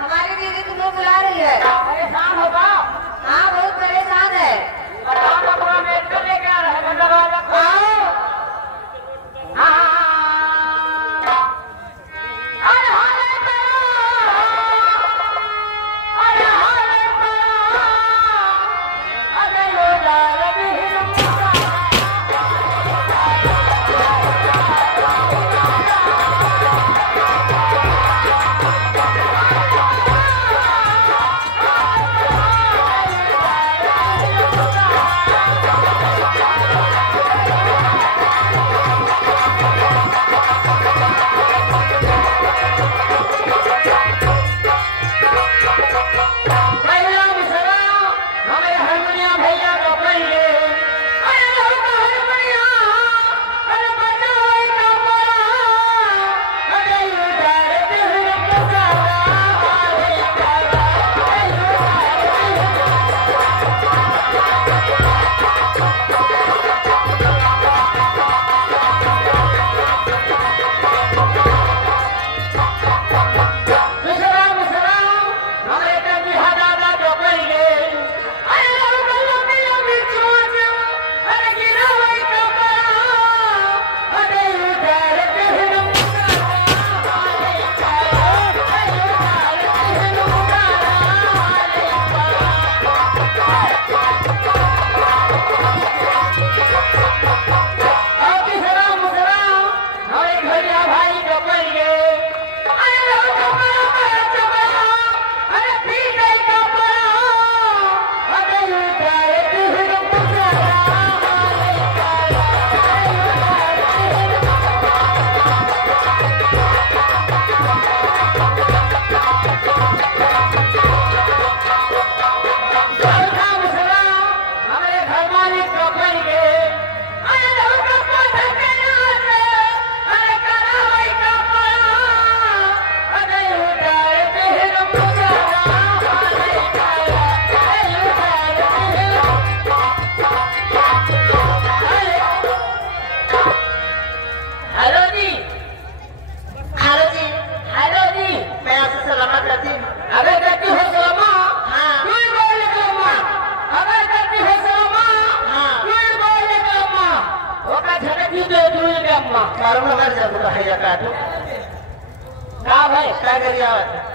हमारी दीदी तुम्हें बुला रही है। परेशान हो गया? हाँ बहुत परेशान है। लेके आ रहा है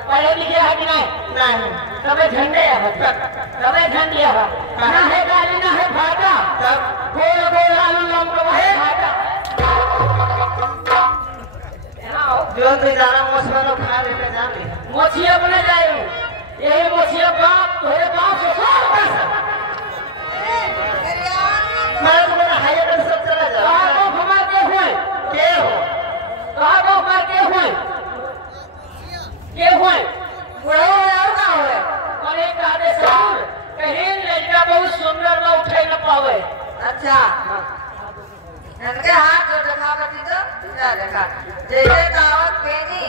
पढ़े लिखे है कि नहीं? नहीं। सबे झंडे है, सबे झंडे है, ना है गाली ना है भाटा, गोल गोल आलू लंबा है भाटा। जो बेचारा मोछवालो खा लेके जा ली। मोछिया बने जाए, यही मोछिया बाप तोरे बाप से सब पैसा। मैं तो मेरा हाईवे पर सब चला जा। कहाँ को घुमा के हुए? के हो? कहाँ को मार के हुए? के हुए? बुढ़ा यार ना हुए। और एक आधे साल कहीं लड़का बहुत सुंदर ना उठे न पावे। अच्छा। इनके हाथ जो देखा बची तो जा देखा। जैसे दावत पेनी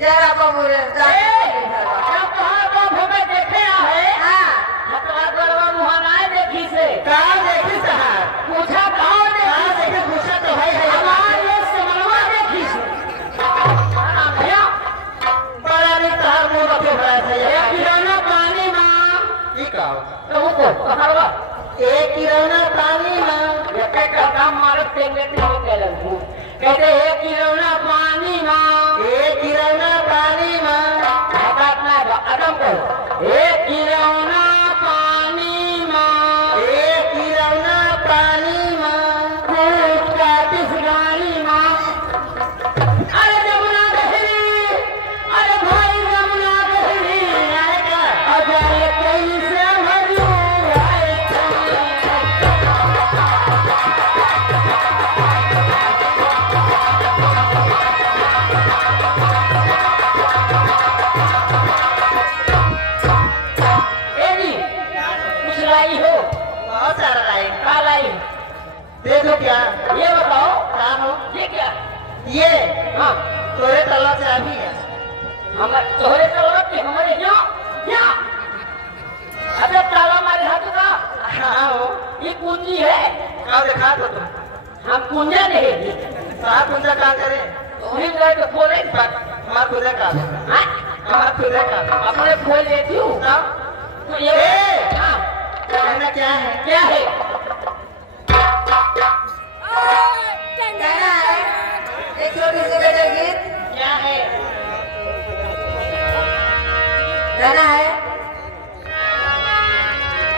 जरा बबूरे जाते। जब कहाँ को हमें देखे है? हाँ। हतवा गड़वा मुहानाए देखी से। कहाँ देखी सहार? पूछा कहाँ देखी? पूछा तो है हमारे समनवा देखी से। भैया बड़ा नहीं तार मुंह रखे हुआ है। एक किराना पानी माँ। ये कहो? तो वो कहाँ? एक किराना पानी माँ। ये का काम मारत तेरे नहीं कहते एक किराना पानी माँ। एक ये हाँ तोरे तला चाबी है। हमारे तोहरे तलवार के हमारे यहाँ अबे ताला मारे हाथ का हाँ हो ये कुंजी है। का देखा तो तुम हम कुंजा नहीं साहब कुंजा का करे वही गए तो खोले हमार खुदे का हाँ हमार खुदे का अपने खोल लेती हूँ तो ये हाँ कहना क्या है क्या है कहना है एक छोटी सी गजल गीत क्या है कहना है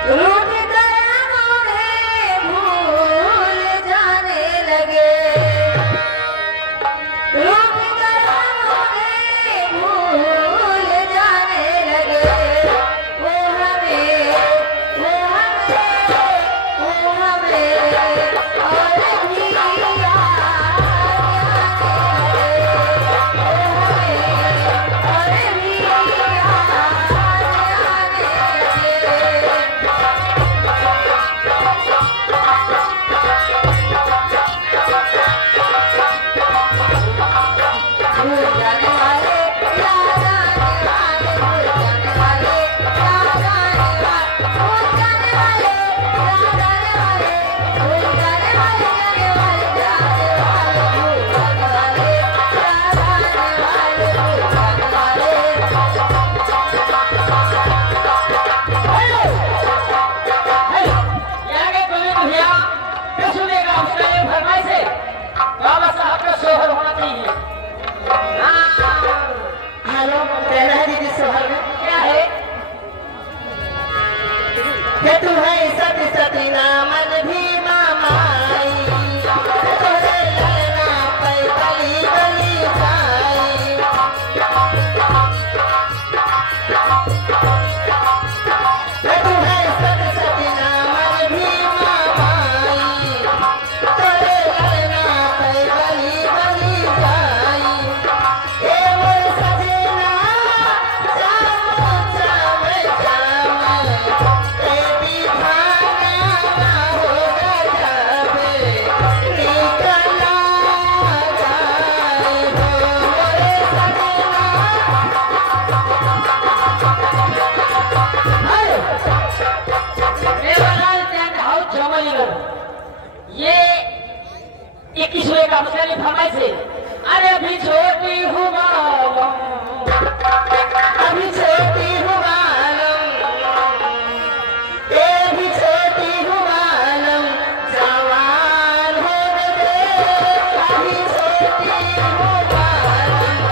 रूठ कर मोहे भूल जाने लगे रूठ कर मोहे भूल जाने लगे वो हमें और भी तू है सत सती नामन भी मामाई तोरे ललना पे गली गली जाई तू है सत सती नामन भी मामाई तोरे ललना पे गली गली जाई ए वो सजना जामो जामे ये 21वें का मुस्लिम फरमाइश है। अरे अभी छोटी हूँ अभी छोटी हूँ मालूम भी छोटी हूँ मालूम जवान हो गए अभी छोटी हूँ मालूम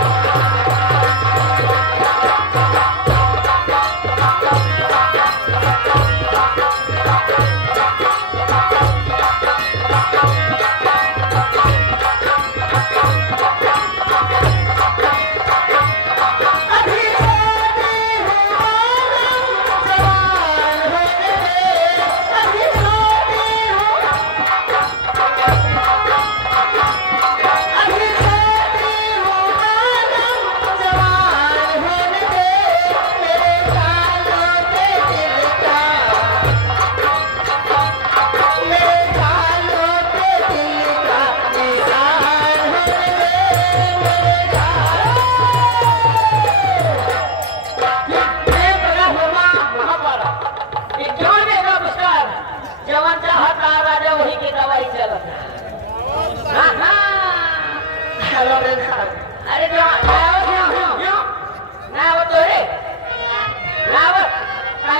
अरे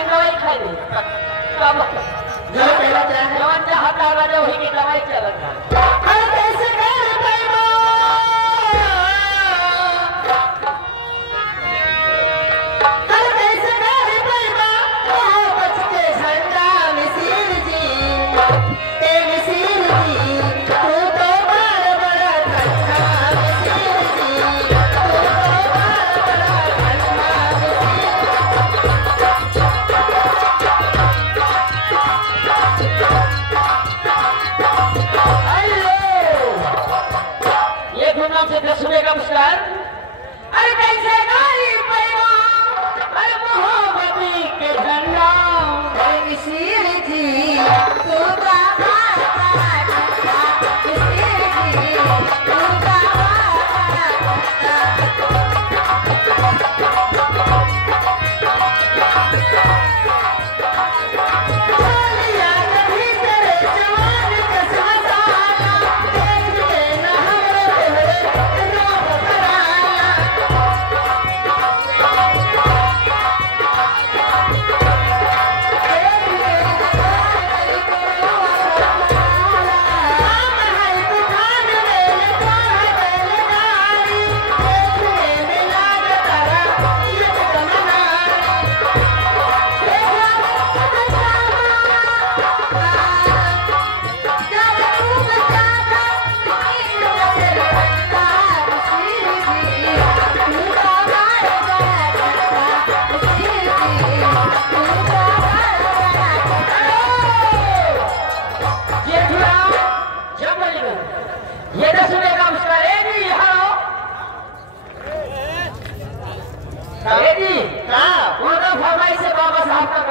दवाई खाई जवान हाथ आ रहा वही की दवाई चलता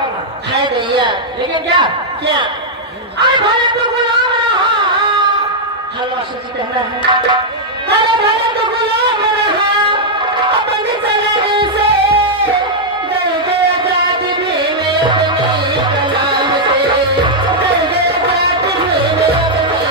है भैया, लेकिन क्या क्या अरे भले तो गुलाम रहा, हलवा से कहना है अरे भले तो गुलाम रहा अपनी सलामी से, डर गया जात भी में अपनी कलाम से, डर गया जात भी में अपनी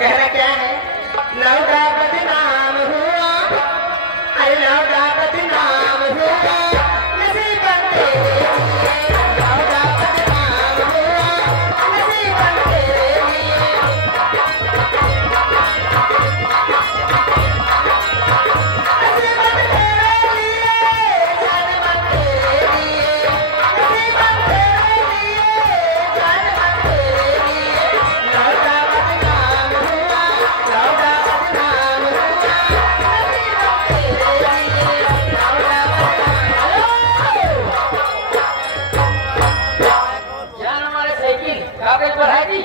कहना क्या है लौटा बदनाम हुआ, अरे लौटा बदनाम हुआ नसीबत तेरे लिए, लौटा बदनाम हुआ नसीबत तेरे लिए, नसीबत तेरे लिए, जन्मत तेरे लिए, नसीबत तेरे लिए, जन्मत तेरे लिए, लौटा बदनाम हुआ, लौटा बदनाम हुआ नसीबत तेरे लिए, लौटा जान हमारे साइकिल कागज बढ़ाई दी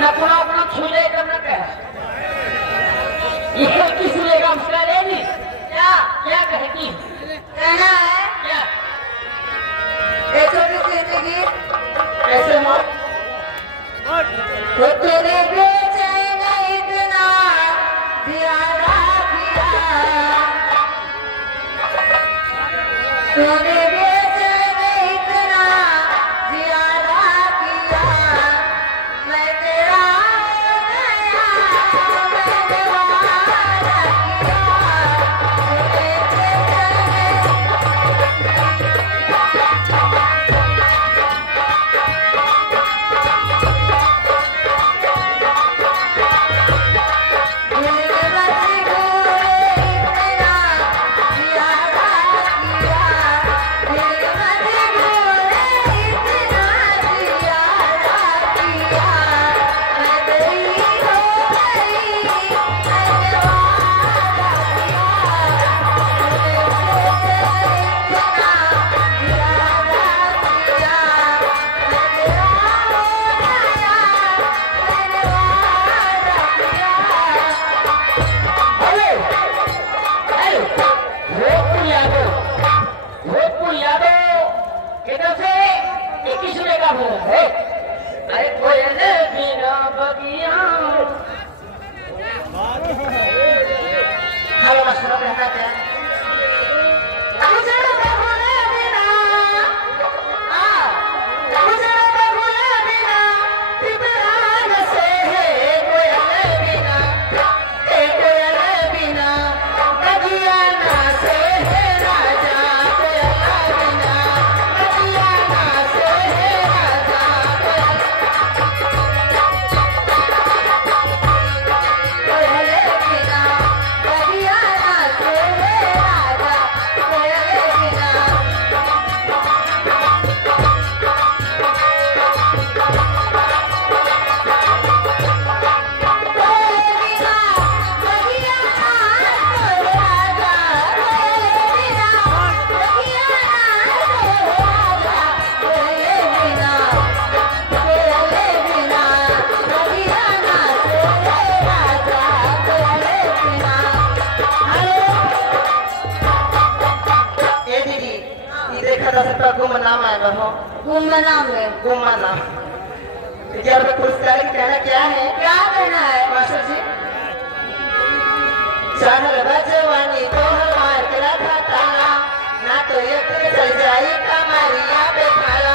न अपना अपना छूले करना कहा ये किस लेगा उसका लेगी क्या क्या कहेगी कहना है क्या एक छोटी सी जिंदगी कैसे मौत तो तेरे बेचैन इतना ज्यादा किया, तूने बेचैन इतना ज्यादा किया, मैं तेरा हो गया, मैंने वादा किया, तूने अरे कोयल बिना बगिया हेलो मास्टर कहना क्या गुमनाम आएगा हो गुमनाम है। गुमनाम पुरस्कार कहना क्या है? क्या कहना है मास्टर जी? चढ़ल बजवानी तो हमार कला था ताला, ना तो ये चल जाई कमरिया पे खाला।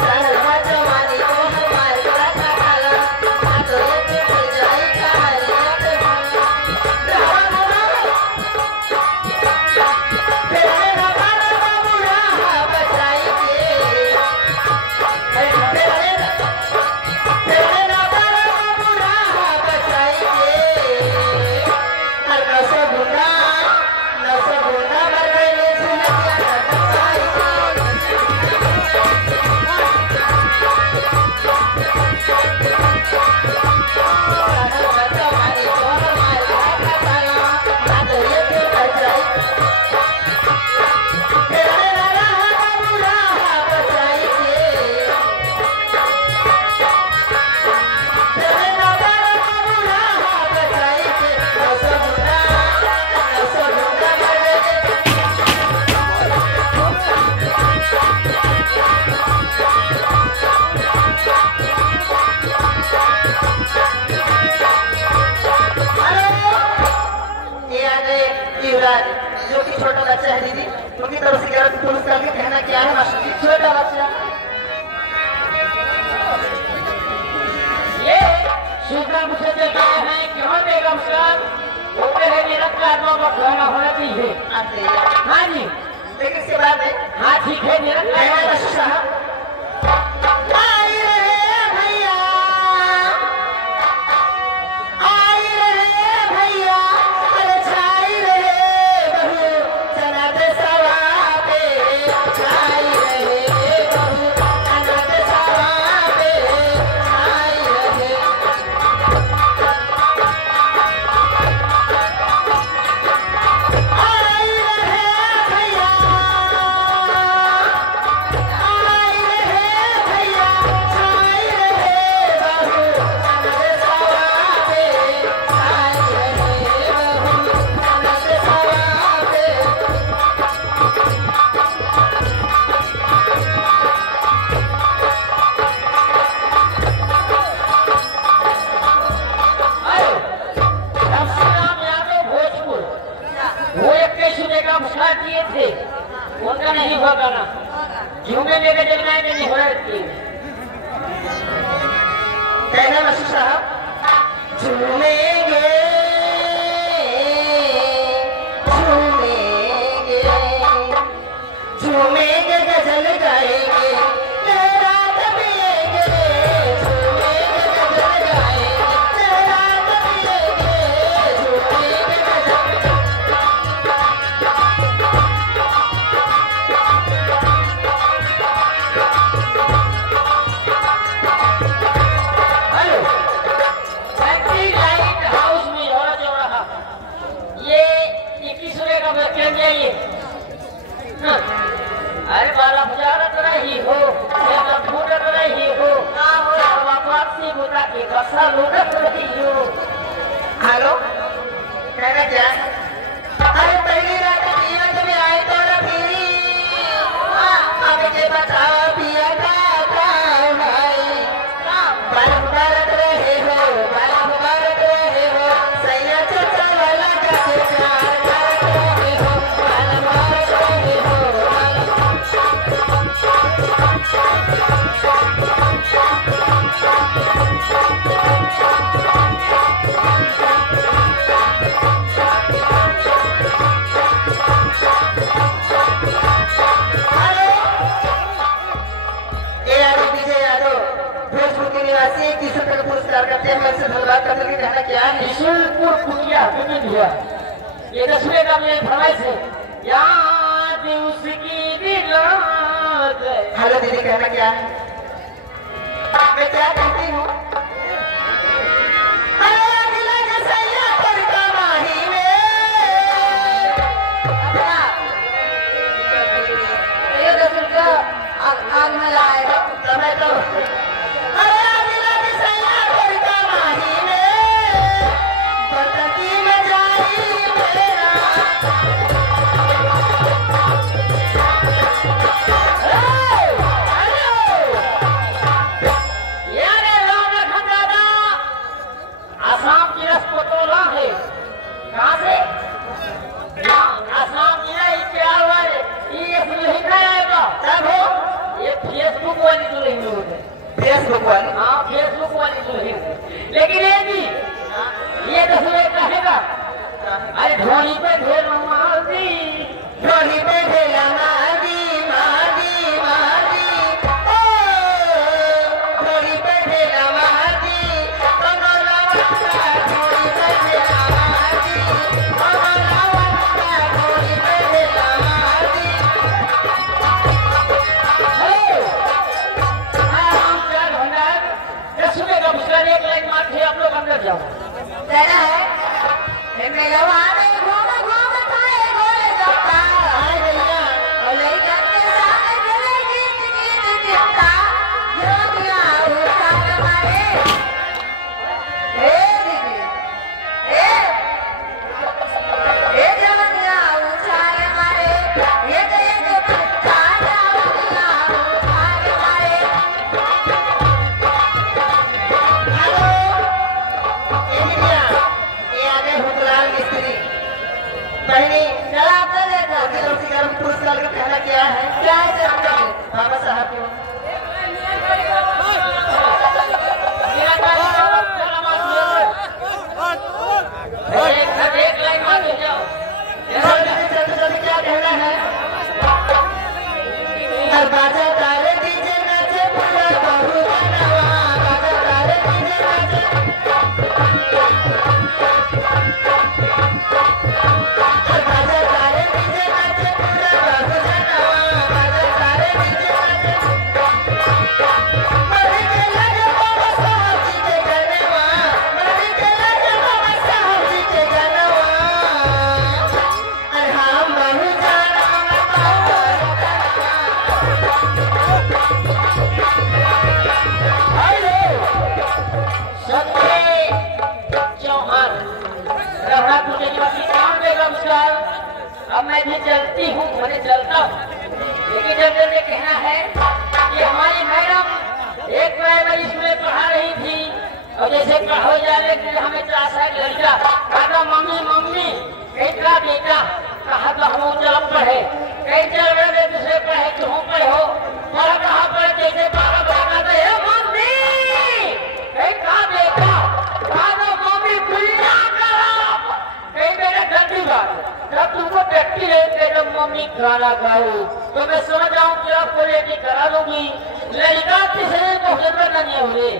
चढ़ल बजवानी तो हमार कला था ताला, ना तो ये चल जाई कमरिया पे खाला। जो कि छोटा बच्चा है दीदी, उनकी तरफ से पुरस्कार के कहना क्या है मास्टर जी? छोटा बच्चा ये शुक्र मुझसे देते हैं क्यों बेगम साहब वो मेरे निरंकार को खाना होना चाहिए। हाँ जी, लेकिन इसके बाद में हाँ ठीक है निरंकार साहब आई नमस्कार किए थे उनका नहीं हुआ गाना झूमे लेके चल गए नहीं हो रही कहना मसूद साहब झूमेंगे झूमेंगे झूमेंगे गजल गाएंगे लहरात पिएंगे झूमेंगे गजल गाएंगे लहरात पिएंगे झूमेंगे गजल अरे बाला बुझारत रही हो या फूटत रही हो ना हो वापसी बुता के कसा लूटत रही हो। हेलो कहना क्या है? अरे पहली रात जीवन में आए तो रफी अब के बता पिया का भाई बाला मुबारक रहे हो बाला मुबारक रहे हो सैया चचा वाला का प्यार रहे हो बाला मुबारक रहे हो पुरस्कार करते हैं मैं से धन्यवाद करने की कहना क्या है? विशुलपुर कुटिया कुटी दिया ये दसवें का मेरे फरमाइश है याद उसकी दिलात। हेलो दीदी कहना क्या है? मैं क्या कहती हूँ? आग में लाएगा समय तो फेसबुक वाली दुल्हन लेकिन ये भी ये दसवें कहेगा अरे ढोली पे ढेर मादी ढोली पे ढेर मादी मादी मादी ओ ढोली पे ढेर मादी कमला वंदा ढोली पे ढेर मादी कमला वंदा ढोली पे ढेर मादी। दसवें का मुस्कान एक लाइन मार के आप लोग अंदर जाओ कहना है मैं गवाने घूम घूम खाए गोले दफ्ता आए भैया और ले करके सारे गले गीत गीत गिरता जो किया उठान मारे दीदी जवनिया उछाल मारे ये बच्चा जवनिया उछाल मारे। पुरस्कार का कहना क्या है? क्या है बाबा साहब को एक लाइन मार जाओ जल्दी क्या कहना है? बाजा तारे डीजे नाचे पूरा बाबू बनवा बाजा तारे डीजे नाचे बाजा तारे डीजे नाचे पूरा बाबू बनवा बाजा तारे डीजे नाचे मरी के लगे बाबा साहब जी के गनवा मरी के लगे बाबा साहब जी के गनवा अरे हम बहु जाना चौहान रघुनाथपुर के निवासी काम बेगम साहब अब मैं भी चलती हूँ मैंने चलता हूँ लेकिन जब मुझे कहना है कि हमारी मैडम एक प्राइमरी स्कूल में पढ़ा रही थी और जैसे कहो जाने के हमें 4 साल लड़का कहता मम्मी मम्मी बेटा बेटा कहा तो हम जब कहीं चल रहे दूसरे पर है तुम पर हो और कहाँ पर जैसे 12 बजा दे मम्मी कहीं कहाँ बेटा खाना मम्मी खुलिया करो कहीं मेरे गंदी बात जब तुमको टट्टी रहते जब मम्मी खाना खाओ तो मैं समझ जाऊँ कि आपको रेडी करा दूंगी लड़का तीसरे मुहूर्त नहीं हो रही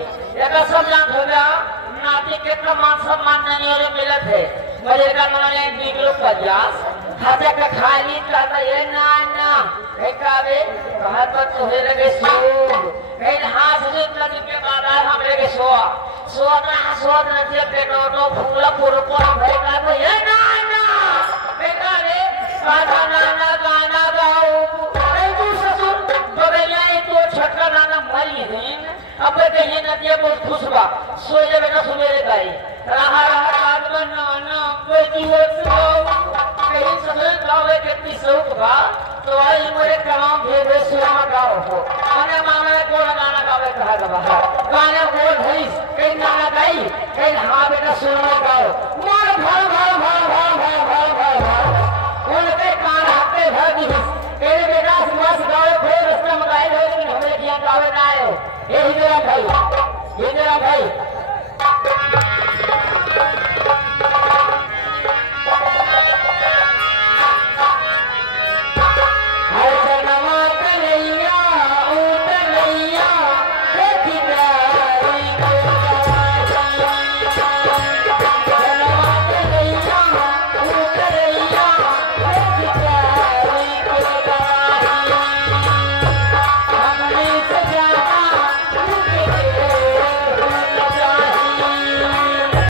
एक सब लाभ हो गया नाती के मान सम्मान नहीं हो रहे मिलत है मजे का मैंने निकलो पचास खाते का खाली कहता ये ना ना कहीं कावे कहा तो तुम्हें लगे सो कहीं हाथ से इतना दिन के बाद आए हम लगे सोआ ना दिया पेटो तो फूला पूरा पूरा भाई का तो ये ना ना कहीं कावे गाना गाओ कहीं तू ससुर बगैया तो छक्का गाना मरी है अब कहीं नदिया बहुत खुश बा सो जब ना सुबह गई रहा रात में नाना कोई दिवस कहीं ससुर गाँव में कितनी शौक बा तो आई मेरे कलाम भेजे सुरमा गाओ हो मैंने मामा को गाना गावे कहा गवा गाना को धरी कहीं गाना गाई कहीं हाँ बेटा सुरमा गाओ मार भर भर भर भर भर भर भर भर उनके कान हफ्ते भर दी कहीं बेटा सुबह गावे फिर रस्ता में गाए हो लेकिन हमें किया गावे ना आए ये हिजरा भाई